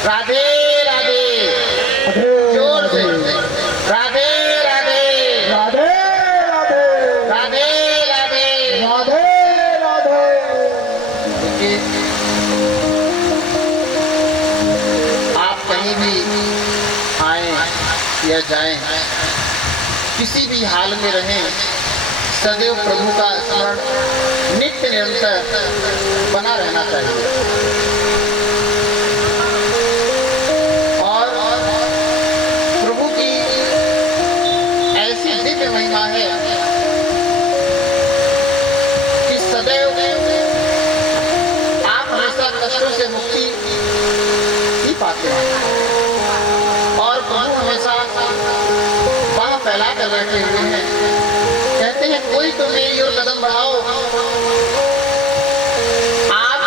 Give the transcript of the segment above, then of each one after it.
राधे राधे, जोर से राधे राधे, राधे राधे, राधे राधे, राधे राधे। देखिए, आप कहीं भी आए या जाएं, किसी भी हाल में रहें, सदैव प्रभु का स्मरण नित्य निरंतर बना रहना चाहिए। और प्रभु की ऐसी दिव्य महिमा है कि सदैव आप हमेशा कष्टों से मुक्ति ही पाते हैं। और प्रभु हमेशा बाह फैला कर बैठे हुए हैं, कहते हैं कोई तो मेरी ओर कदम बढ़ाओ। आप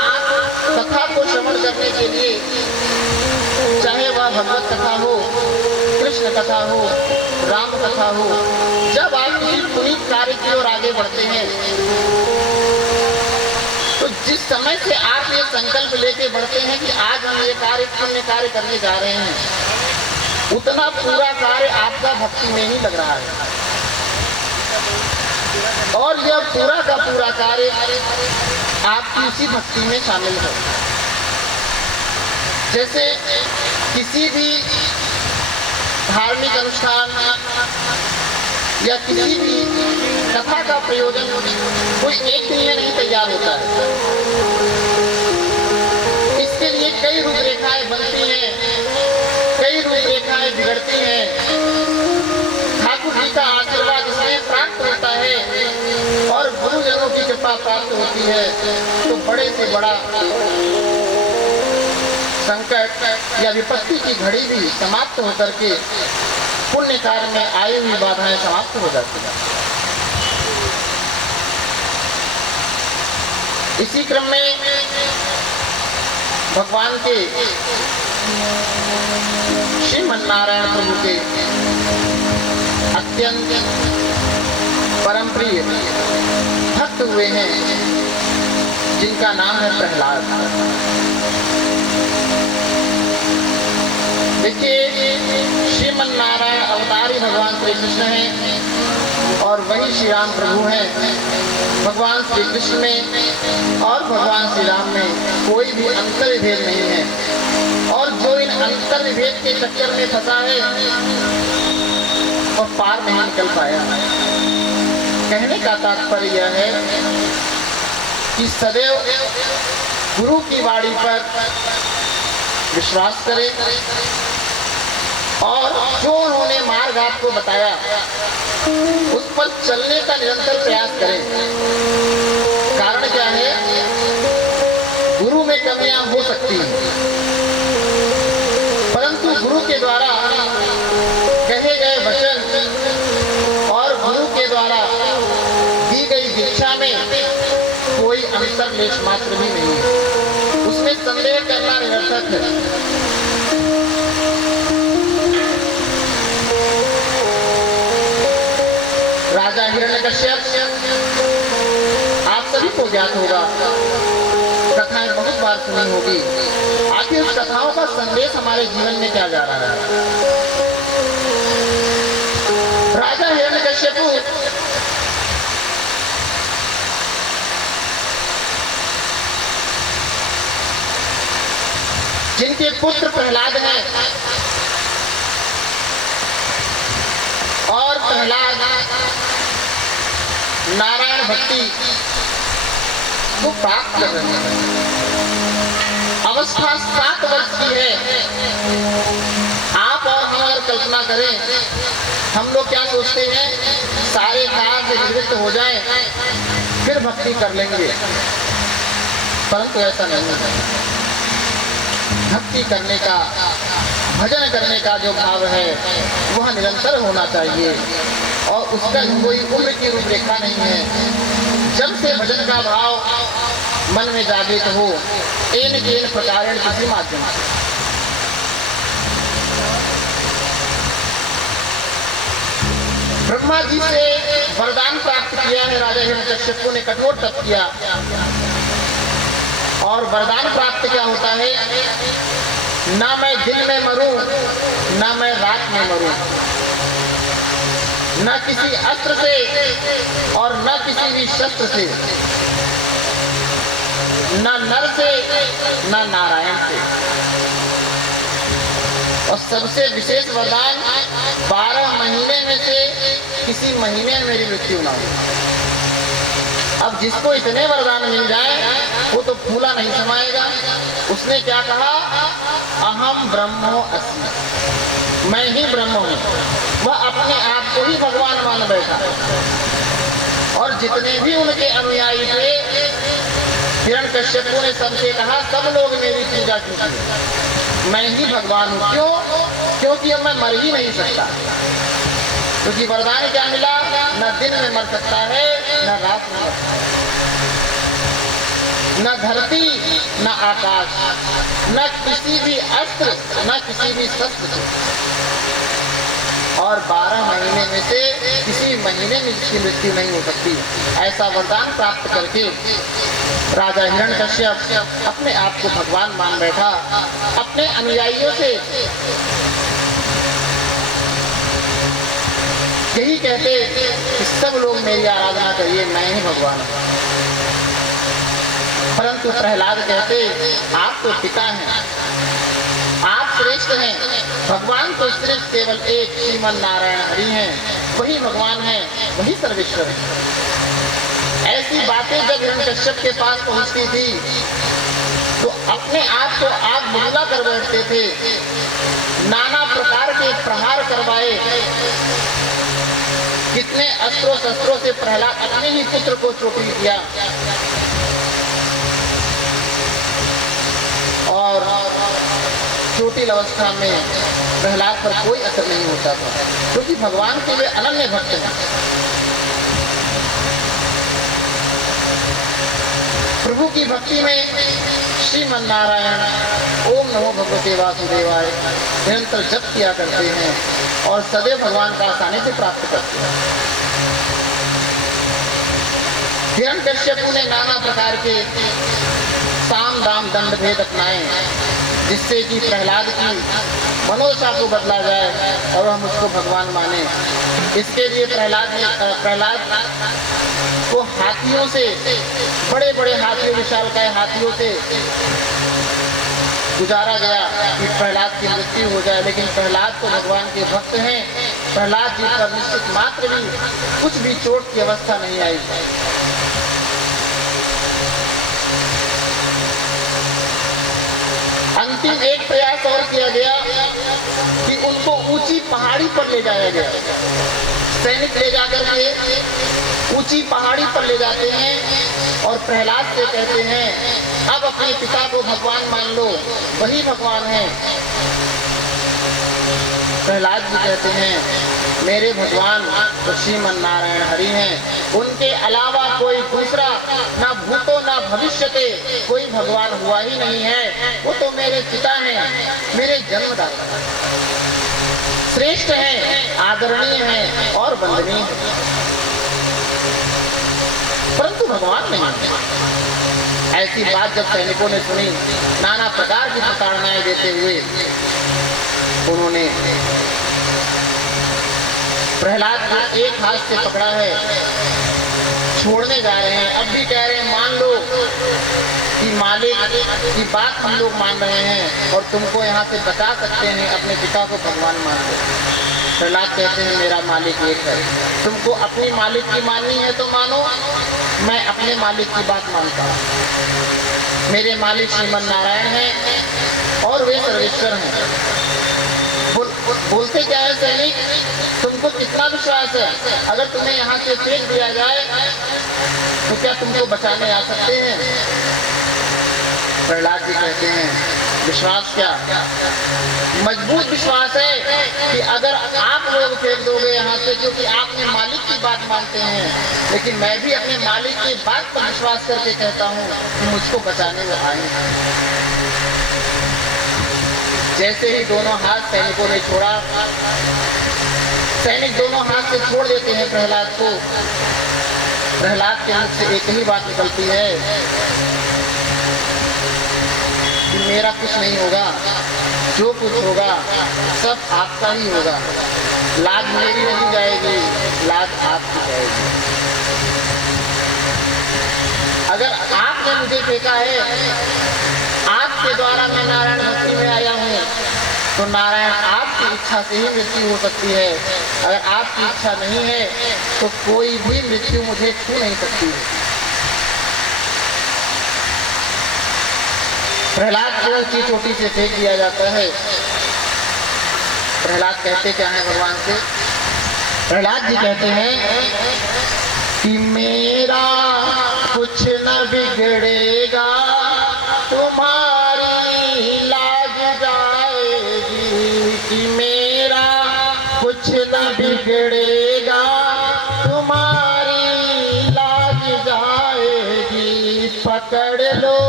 कथा को श्रवण करने के लिए, चाहे वह भगवत कथा हो, कृष्ण कथा हो, राम कथा हो, जब आप किसी पुनीत कार्य की ओर आगे बढ़ते हैं तो जिस समय से आप ये संकल्प लेके बढ़ते हैं कि आज हम ये कार्य पुण्य कार्य करने जा रहे हैं, उतना पूरा कार्य आपका भक्ति में ही लग रहा है। और यह पूरा का पूरा कार्य आपकी उसी भक्ति में शामिल है। जैसे किसी भी धार्मिक अनुष्ठान या किसी भी कथा का प्रयोजन कोई एक दिन में नहीं तैयार होता है। इसके लिए कई रूपरेखाएं बनती हैं, कई रूपरेखाएं बिगड़ती हैं। ठाकुर जी का आशीर्वाद इसमें प्राप्त होता है और गुरुजनों की कृपा प्राप्त होती है तो बड़े से बड़ा संकट या विपत्ति की घड़ी भी समाप्त होकर के पुण्य कार्य में आई हुई बाधाएं समाप्त हो जाती हैं। इसी क्रम में भगवान के श्रीमन नारायण प्रभु के अत्यंत परम प्रिय भक्त हुए हैं जिनका नाम है प्रहलाद। देखिए, श्रीमन नारायण अवतारी भगवान श्री कृष्ण हैं और वही श्री राम प्रभु हैं। भगवान श्री कृष्ण में और भगवान श्री राम में कोई भी अंतर भेद नहीं है। और जो इन अंतर भेद के चक्कर में फंसा है और पार नहीं निकल पाया। कहने का तात्पर्य यह है कि सदैव गुरु की वाणी पर विश्वास करें और जो उन्होंने मार्ग आपको बताया उस पर चलने का निरंतर प्रयास करें। कारण क्या है, गुरु में कमियां हो सकती हैं, परंतु गुरु के द्वारा कहे गए वचन और गुरु के द्वारा दी गई दीक्षा में कोई अंतर लेश मात्र भी नहीं है। उसमें संदेह करना निरर्थक है। राजा हिरण्यकश्यप, आप सभी को ज्ञात होगा, कथाएं बहुत बार सुनी होगी। आखिर उस कथाओं का संदेश हमारे जीवन में क्या जा रहा है। राजा हिरण्यकश्यप जिनके पुत्र प्रहलाद हैं और प्रहलाद नारायण भक्ति को प्राप्त कर रहे हैं। अवस्था 7 वर्ष की है। आप और हम अगर कल्पना करें, हम लोग क्या सोचते हैं, सारे काम से निवृत्त हो जाएं फिर भक्ति कर लेंगे, परंतु ऐसा नहीं है। भक्ति करने का, भजन करने का जो भाव है वह निरंतर होना चाहिए और उसका कोई उम्र की रूपरेखा नहीं है। जब से भजन का भाव मन में जागृत हो, एन केन प्रकारेण किसी माध्यम से, ब्रह्मा जी से वरदान प्राप्त किया है। राजा हिरण्यकश्यप ने कठोर तप किया और वरदान प्राप्त क्या होता है ना मैं दिन में मरूं, ना मैं रात में मरूं, न किसी अस्त्र से और न किसी भी शस्त्र से, न नर से न नारायण से। और सबसे विशेष वरदान 12 महीने में से किसी महीने में मेरी मृत्यु ना हो। अब जिसको इतने वरदान मिल जाए वो तो फूला नहीं समाएगा। उसने क्या कहा, अहम ब्रह्मो अस्मि, मैं ही ब्रह्म हूँ। वह अपने आप को ही भगवान मान बैठा। और जितने भी उनके अनुयायी थे, हिरण्यकश्यप ने सबसे कहा, सब लोग मेरी पूजा कीजिए, मैं ही भगवान हूँ। क्यों? क्योंकि अब मैं मर ही नहीं सकता। क्योंकि वरदान क्या मिला, न दिन में मर सकता है, न रात में मर सकता है, न धरती न आकाश, न किसी भी अस्त्र न किसी भी शस्त्र से। और 12 महीने में से किसी महीने में इसकी मृत्यु नहीं हो सकती। ऐसा वरदान प्राप्त करके राजा हिरण्यकश्यप अपने आप को भगवान मान बैठा। अपने अनुयायियों से यही कहते कि सब लोग मेरी आराधना करिए, मैं ही भगवान हूँ। परंतु प्रहलाद कहते, आप तो पिता हैं, आप श्रेष्ठ हैं, भगवान तो सिर्फ केवल एक श्रीमन नारायण हरि हैं, वही भगवान हैं, वही सर्वेश्वर है। ऐसी बातें जब हिरण्यकश्यप के पास पहुंचती थी तो अपने आप को आग बबूला कर बैठते थे। नाना प्रकार के प्रहार करवाए। कितने अस्त्रों शस्त्रों से प्रहलाद अपने ही पुत्र को चोटी किया। और चोटिल अवस्था में प्रहलाद पर कोई असर नहीं होता था, क्योंकि भगवान के वे अनन्य भक्त हैं। प्रभु की भक्ति में श्रीमन नारायण ओम नमो भगवते वासुदेवाय निरंतर जप किया करते हैं और सदैव भगवान का सानिध्य प्राप्त करते हैं। हिरण्यकश्यप ने नाना प्रकार के साम दाम दंड भेद अपनाए, जिससे कि प्रहलाद की मनोदशा को बदला जाए और हम उसको भगवान माने। इसके लिए प्रहलाद को हाथियों से, बड़े बड़े हाथियों, विशालकाय हाथियों से गुजारा गया कि प्रहलाद की मृत्यु हो जाए। लेकिन प्रहलाद तो भगवान के भक्त हैं, प्रहलाद जी पर निश्चित मात्र भी कुछ भी चोट की अवस्था नहीं आई। अंतिम एक प्रयास और किया गया कि उनको ऊंची पहाड़ी पर ले जाया गया। सैनिक ले जाकर के ऊंची पहाड़ी पर ले जाते हैं और प्रहलाद से कहते हैं, अब अपने पिता को भगवान मान लो, वही भगवान है। प्रहलाद जी कहते हैं, मेरे भगवान तो श्रीमन नारायण हरि हैं, उनके अलावा कोई दूसरा ना भूतो ना भविष्यते कोई भगवान हुआ ही नहीं है। वो तो मेरे पिता हैं, मेरे जन्मदाता, श्रेष्ठ हैं, आदरणीय हैं और वंदनीय हैं, परंतु भगवान नहीं। ऐसी बात जब सैनिकों ने सुनी, नाना प्रकार की प्रताड़नाएं देते हुए उन्होंने प्रहलाद को एक हाथ से पकड़ा है, छोड़ने जा रहे हैं। अब भी कह रहे हैं, मान लो कि मालिक की बात हम लोग मान रहे हैं और तुमको यहाँ से बचा सकते हैं, अपने पिता को भगवान मान लो। प्रहलाद कहते हैं, मेरा मालिक एक है, तुमको अपनी मालिक की माननी है तो मानो, मैं अपने मालिक की बात मानता हूँ। मेरे मालिक श्रीमन नारायण हैं और वे सर्वेश्वर हैं। बोलते क्या है सैनिक, तुमको कितना विश्वास है, अगर तुम्हें यहाँ से फेंक दिया जाए तो क्या तुमको बचाने आ सकते हैं? प्रहलाद जी कहते हैं, विश्वास क्या, मजबूत विश्वास है कि अगर आप लोग फेंक दोगे यहाँ से, क्योंकि आपने मालिक की बात मानते हैं, लेकिन मैं भी अपने मालिक की बात पर विश्वास करके कहता हूँ कि मुझको बचाने वो आएंगे। जैसे ही दोनों हाथ सैनिकों ने छोड़ा, सैनिक दोनों हाथ से छोड़ देते हैं प्रहलाद को। प्रहलाद के मुख से एक ही बात निकलती है कि मेरा कुछ नहीं होगा, जो कुछ होगा सब आपका ही होगा। लाज मेरी नहीं जाएगी, लाज आपकी जाएगी। अगर आपने मुझे फेंका है, आपके द्वारा मैं नारायण भक्ति में आया हूँ, तो नारायण आपकी इच्छा से ही मृत्यु हो सकती है। अगर आपकी इच्छा नहीं है तो कोई भी मृत्यु मुझे छू नहीं सकती है। प्रहलाद को ऊंची चोटी से फेंक दिया जाता है। प्रहलाद कहते क्या है भगवान से? प्रहलाद जी कहते हैं कि मेरा कुछ न बिगड़ेगा, तुम्हारी लाज जाएगी। कि मेरा कुछ न बिगड़ेगा, तुम्हारी लाज जाएगी। पकड़ लो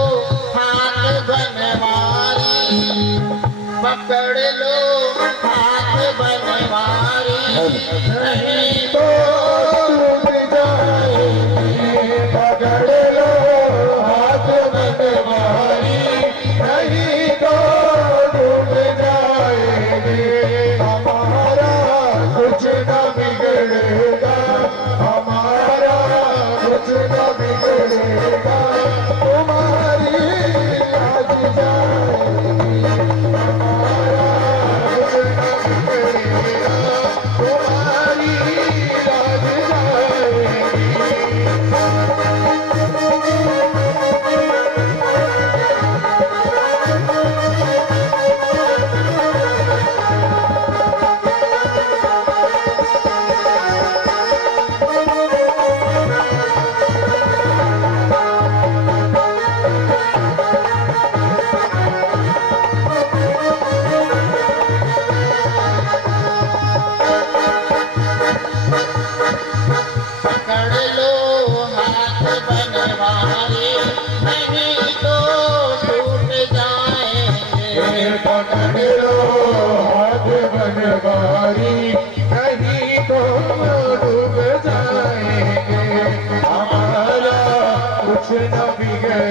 हाथ बनवारी, पकड़ लो हाथ बनवारी, नहीं तो टूट जाएगी। पकड़ लो हाथ बनवारी, नहीं तो टूट जाएगी। हमारा कुछ न बिगड़ेगा, हमारा कुछ न बिगड़ेगा, तुम्हारी लाज जाएगी। हमारा कुछ न बिगड़ेगा, तुम्हारी लाज जाएगी। पकड़ लो हाथ बनवारी, नहीं तो टूट जाएंगे। पकड़ लो हाथ बनवारी, नहीं तो डूब जाएंगे। हमारा कुछ न बिगड़े